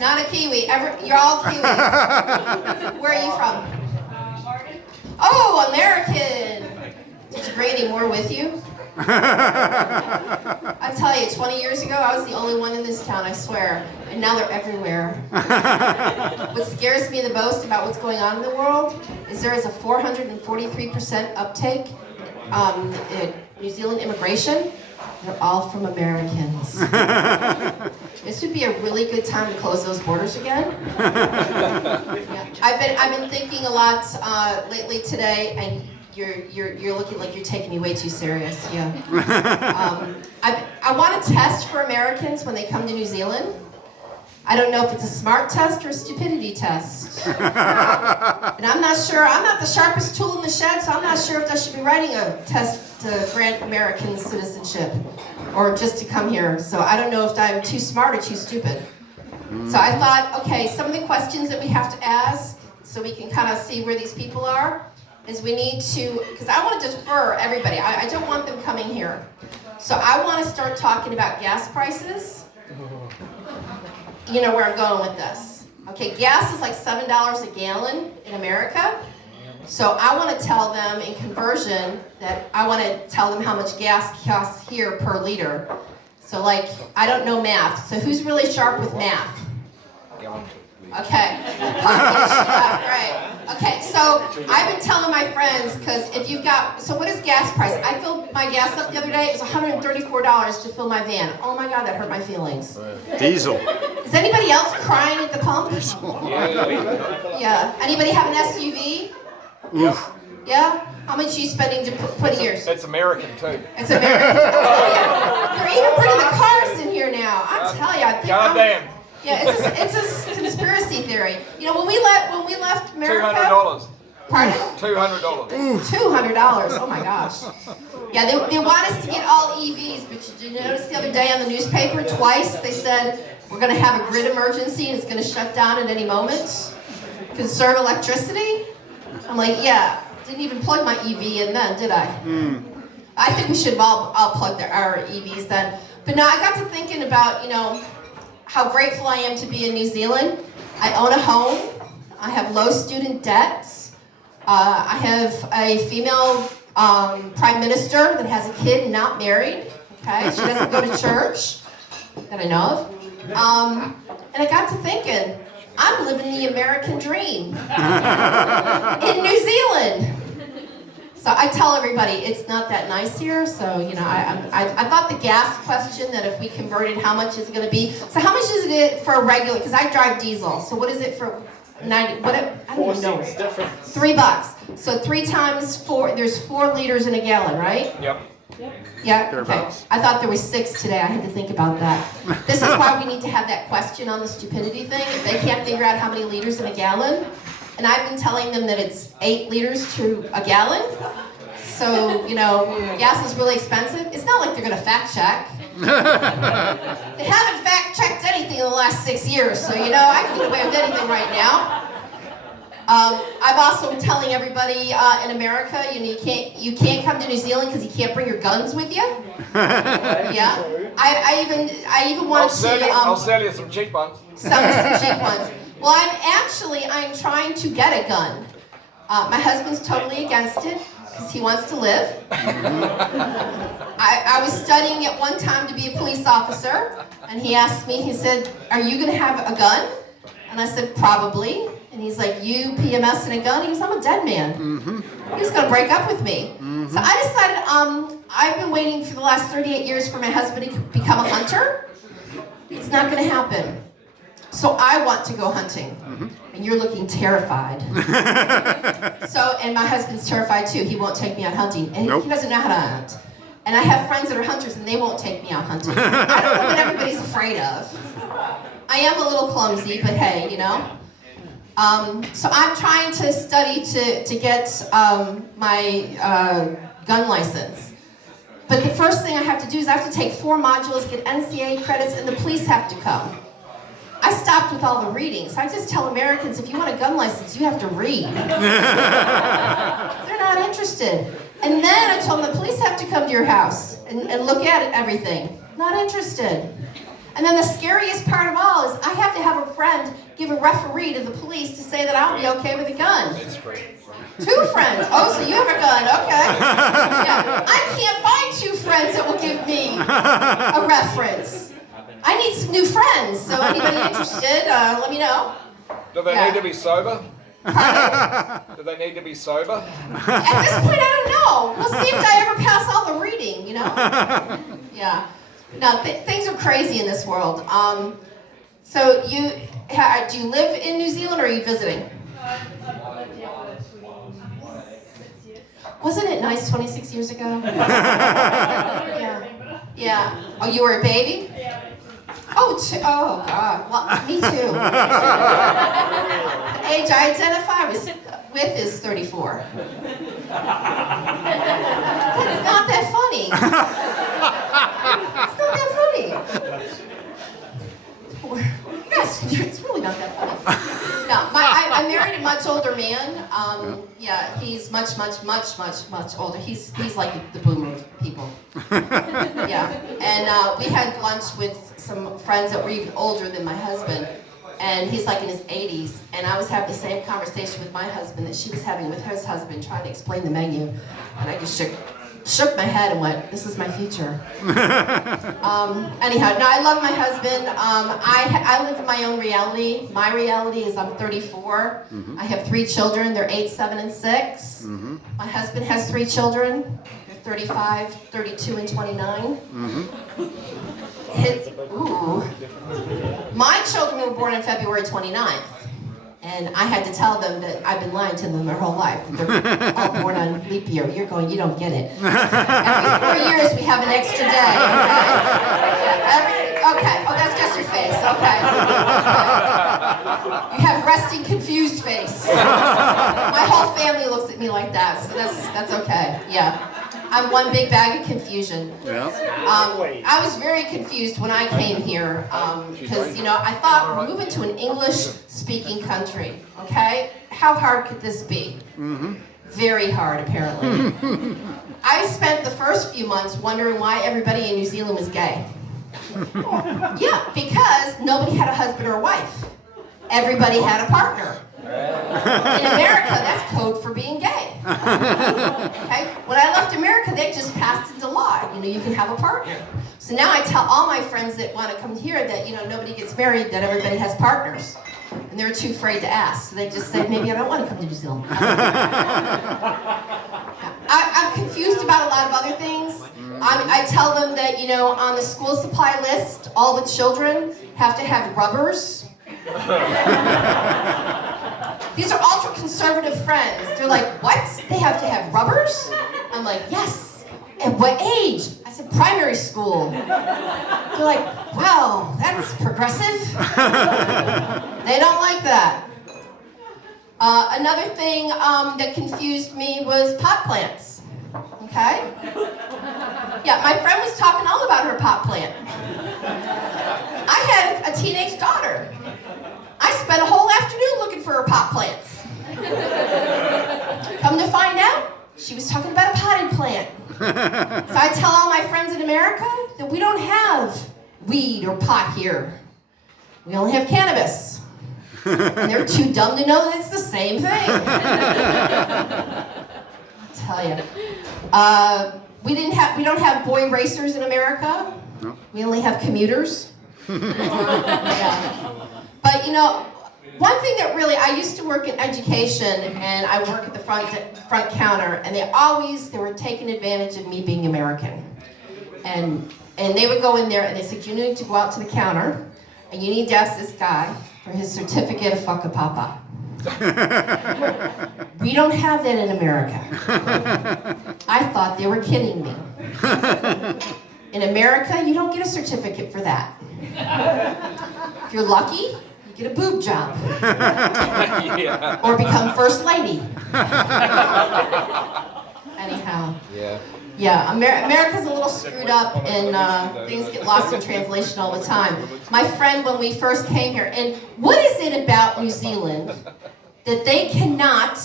Not a Kiwi. You're all Kiwis. Where are you from? Oh, American. Did you bring any more with you? I tell you, 20 years ago, I was the only one in this town, I swear. And now they're everywhere. What scares me the most about what's going on in the world is there is a 443% uptake in New Zealand immigration. They're all from Americans. This would be a really good time to close those borders again. Yeah. I've been thinking a lot lately today, and you're looking like you're taking me way too serious. Yeah. I want to test for Americans when they come to New Zealand. I don't know if it's a smart test or a stupidity test. And I'm not sure. I'm not the sharpest tool in the shed, so I'm not sure if I should be writing a test to grant American citizenship or just to come here. So I don't know if I'm too smart or too stupid. So I thought, okay, some of the questions that we have to ask so we can kind of see where these people are is we need to, because I want to defer everybody. I don't want them coming here. So I want to start talking about gas prices. You know where I'm going with this. Okay, gas is like $7 a gallon in America. So I want to tell them in conversion that I want to tell them how much gas costs here per liter. So like, I don't know math. So who's really sharp with math? Okay. Right. Okay, so I've been telling my friends, because if you've got, so what is gas price? I filled my gas up the other day. It was $134 to fill my van. Oh my God, that hurt my feelings. Diesel. Is anybody else crying at the pump? Yeah. Anybody have an SUV? Oof. Yeah? How much are you spending to put yours? It's American too. It's American. Oh, yeah. They're even bringing the cars in here now. I tell you, I think Goddamn. Yeah, it's a conspiracy theory. You know, when we left America. $200. Pardon? $200. $200. Oh my gosh. Yeah, they want us to get all EVs, but did you notice the other day on the newspaper twice they said we're going to have a grid emergency and it's going to shut down at any moment. Conserve electricity. I'm like, yeah, didn't even plug my EV in then, did I? I think we should all plug our EVs then. But now I got to thinking about, you know, how grateful I am to be in New Zealand. I own a home. I have low student debts. I have a female prime minister that has a kid not married. Okay, she doesn't go to church that I know of. And I got to thinking, I'm living the American dream in New Zealand. So I tell everybody it's not that nice here. So you know, I thought the gas question that if we converted, how much is it going to be? So how much is it for a regular? Because I drive diesel. So what is it for 90? What? I don't even know. $3. So 3 times 4. There's 4 liters in a gallon, right? Yep. Yeah. Okay. I thought there was 6 today. I had to think about that. This is why we need to have that question on the stupidity thing. If they can't figure out how many liters in a gallon. And I've been telling them that it's 8 liters to a gallon. So, you know, gas is really expensive. It's not like they're going to fact check. They haven't fact checked anything in the last 6 years. So, you know, I can get away with anything right now. I've also been telling everybody in America, you know, you can't come to New Zealand because you can't bring your guns with you. Yeah. I even want to. I'll sell you some cheap ones. Some cheap ones. Well, I'm trying to get a gun. My husband's totally against it because he wants to live. I was studying at one time to be a police officer, and he asked me, he said, "Are you going to have a gun?" And I said, "Probably." And he's like, "You PMS and a gun?" He goes, "I'm a dead man." He was going to break up with me. So I decided, I've been waiting for the last 38 years for my husband to become a hunter. It's not going to happen. So I want to go hunting, and you're looking terrified. And my husband's terrified too. He won't take me out hunting, and he doesn't know how to hunt. And I have friends that are hunters, and they won't take me out hunting. I don't know what everybody's afraid of. I am a little clumsy, but hey, you know. So I'm trying to study to get my gun license. But the first thing I have to do is I have to take 4 modules, get NCAA credits, and the police have to come. I stopped with all the reading, so I just tell Americans, if you want a gun license, you have to read. They're not interested. And then I told them the police have to come to your house and look at everything. Not interested. And then the scariest part of all is I have to have a friend give a referee to the police to say that I'll be okay with a gun. It's free. 2 friends. Oh, so you have a gun. Okay. Yeah. I can't find 2 friends that will give me a reference. I need some new friends. So anybody interested, let me know. Do they need to be sober? Pardon? Do they need to be sober? At this point, I don't know. We'll see if I ever pass all the reading, you know? Yeah. No, things are crazy in this world. So do you live in New Zealand or are you visiting? Wasn't it nice 26 years ago? Yeah. Yeah. Oh, you were a baby? Oh, oh God. Well, me too. The age I identify with is 34. That's not that funny. It's not that funny. Yes, it's really not that funny. No, I married a much older man. Yeah, he's much older. He's like the boomer people. Yeah, and we had lunch with some friends that were even older than my husband, and he's like in his 80s. And I was having the same conversation with my husband that she was having with his husband, trying to explain the menu, and I just shook my head and went, "This is my future." Anyhow, no, I love my husband. I live in my own reality. My reality is I'm 34. I have 3 children. They're 8, 7, and 6. My husband has 3 children. They're 35, 32, and 29. My children were born on February 29th. And I had to tell them that I've been lying to them their whole life. They're all born on leap year. You're going, you don't get it. Every 4 years we have an extra day, okay? Okay, oh, that's just your face, okay. You have resting, confused face. My whole family looks at me like that, so that's okay, yeah. I'm one big bag of confusion. Yeah. I was very confused when I came here because, you know, I thought moving to an English-speaking country, okay? How hard could this be? Very hard, apparently. I spent the first few months wondering why everybody in New Zealand was gay. Yeah, because nobody had a husband or a wife. Everybody had a partner. In America, that's code for being gay. Okay? When I left America, they just passed into law. You know, you can have a partner. So now I tell all my friends that want to come here that, you know, nobody gets married, that everybody has partners. And they're too afraid to ask. So they just say, maybe I don't want to come to New Zealand. I'm confused about a lot of other things. I tell them that, you know, on the school supply list, all the children have to have rubbers. These are ultra-conservative friends. They're like, what? They have to have rubbers? I'm like, yes. At what age? I said, primary school. They're like, wow, that's progressive. They don't like that. Another thing that confused me was pot plants. Okay? Yeah, my friend was talking all about her pot plant. I had a teenage daughter. I spent a whole afternoon looking for her pot plants. Come to find out, she was talking about a potted plant. So I tell all my friends in America that we don't have weed or pot here. We only have cannabis. And they're too dumb to know that it's the same thing. I'll tell you. We don't have boy racers in America. No. We only have commuters. Yeah. But you know, one thing that really, I used to work in education and I work at the front counter, and they were taking advantage of me being American. And they would go in there and they said, you need to go out to the counter and you need to ask this guy for his certificate of whakapapa. We don't have that in America. I thought they were kidding me. In America, you don't get a certificate for that. If you're lucky, you get a boob job. Yeah. Or become first lady. Anyhow. Yeah. Yeah, America's a little screwed up and things get lost in translation all the time. My friend, when we first came here, and what is it about New Zealand that they cannot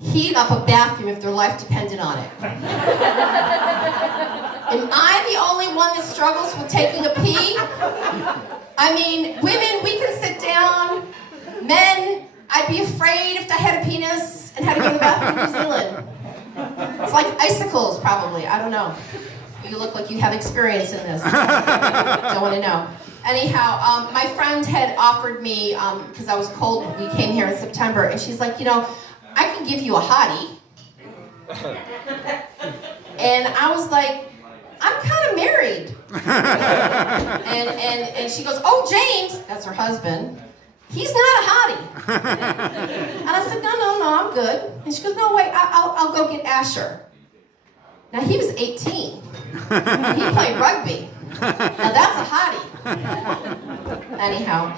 heat up a bathroom if their life depended on it? Am I the only one that struggles with taking a pee? I mean, women, we can sit down. Men, I'd be afraid if I had a penis and had to go to the bathroom in New Zealand. It's like icicles, probably. I don't know. You look like you have experience in this. Don't want to know. Anyhow, my friend had offered me, because I was cold, we came here in September, and she's like, I can give you a hottie. And I was like, I'm kind of married. and she goes, oh, James, that's her husband, he's not a hottie. And I said, no, I'm good. And she goes, no, wait, I'll go get Asher. Now, he was 18. He played rugby. Now, that's a hottie. Anyhow,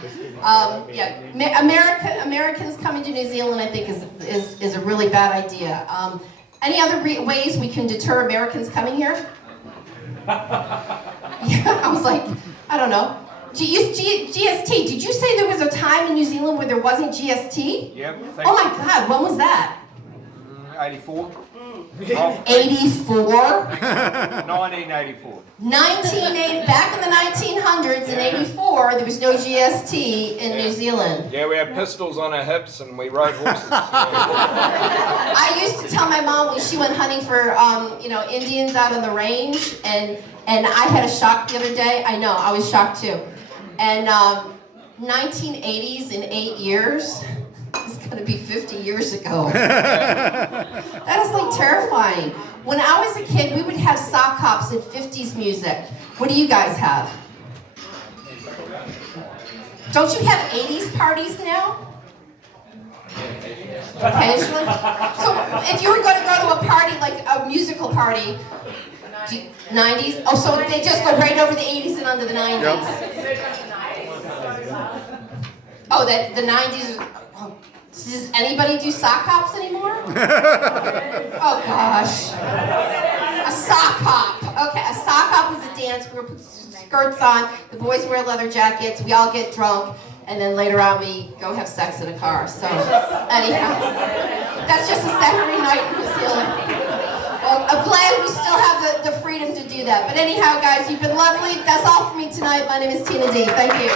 Americans coming to New Zealand, I think, is a really bad idea. Any other ways we can deter Americans coming here? Yeah, I was like, I don't know. GST, did you say there was a time in New Zealand where there wasn't GST? Yep. Oh my God, when was that? 84. 84? 1984. 1980, back in the 1900s in 84, there was no GST in New Zealand. Yeah, we had pistols on our hips and we rode horses. I used to tell my mom when she went hunting for, Indians out on the range, and I had a shock the other day. I know, I was shocked too. And 1980s in 8 years, it's going to be 50 years ago. That is like terrifying. When I was a kid, we would have sock hops and 50s music. What do you guys have? Don't you have 80s parties now? Occasionally? So if you were going to go to a party, like a musical party, 90s? Oh, so they just go right over the 80s and under the 90s. Yep. Oh, the 90s. Oh, does anybody do sock hops anymore? Oh, gosh. A sock hop. Okay, a sock hop is a dance. We put skirts on. The boys wear leather jackets. We all get drunk. And then later on, we go have sex in a car. So, anyhow, that's just a Saturday night in New Zealand. Well, I'm glad we still have the freedom to do that. But anyhow, guys, you've been lovely. That's all for me tonight. My name is Tina D. Thank you.